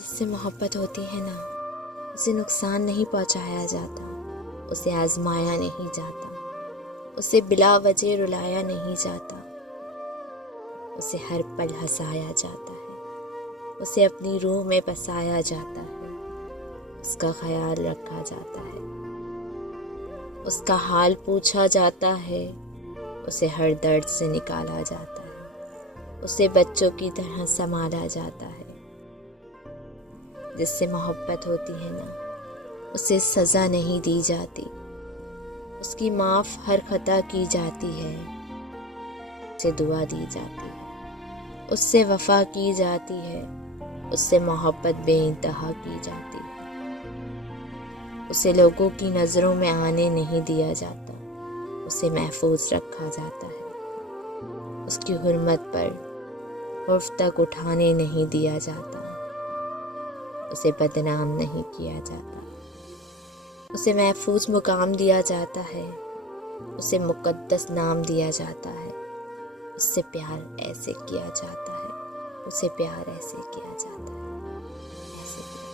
जिससे मोहब्बत होती है ना, उसे नुकसान नहीं पहुंचाया जाता, उसे आजमाया नहीं जाता, उसे बिला वजह रुलाया नहीं जाता, उसे हर पल हंसाया जाता है, उसे अपनी रूह में बसाया जाता है, उसका ख्याल रखा जाता है, उसका हाल पूछा जाता है, उसे हर दर्द से निकाला जाता है, उसे बच्चों की तरह संभाला जाता है। जिससे मोहब्बत होती है ना, उसे सज़ा नहीं दी जाती, उसकी माफ़ हर खता की जाती है, उसे दुआ दी जाती है, उससे वफ़ा की जाती है, उससे मोहब्बत बेइंतहा की जाती है। उसे लोगों की नज़रों में आने नहीं दिया जाता, उसे महफूज रखा जाता है, उसकी हुर्मत पर उर्फ तक उठाने नहीं दिया जाता, उसे बदनाम नहीं किया जाता, उसे महफूज मुकाम दिया जाता है, उसे मुक़द्दस नाम दिया जाता है, उससे प्यार ऐसे किया जाता है, उसे प्यार ऐसे किया जाता है, ऐसे किया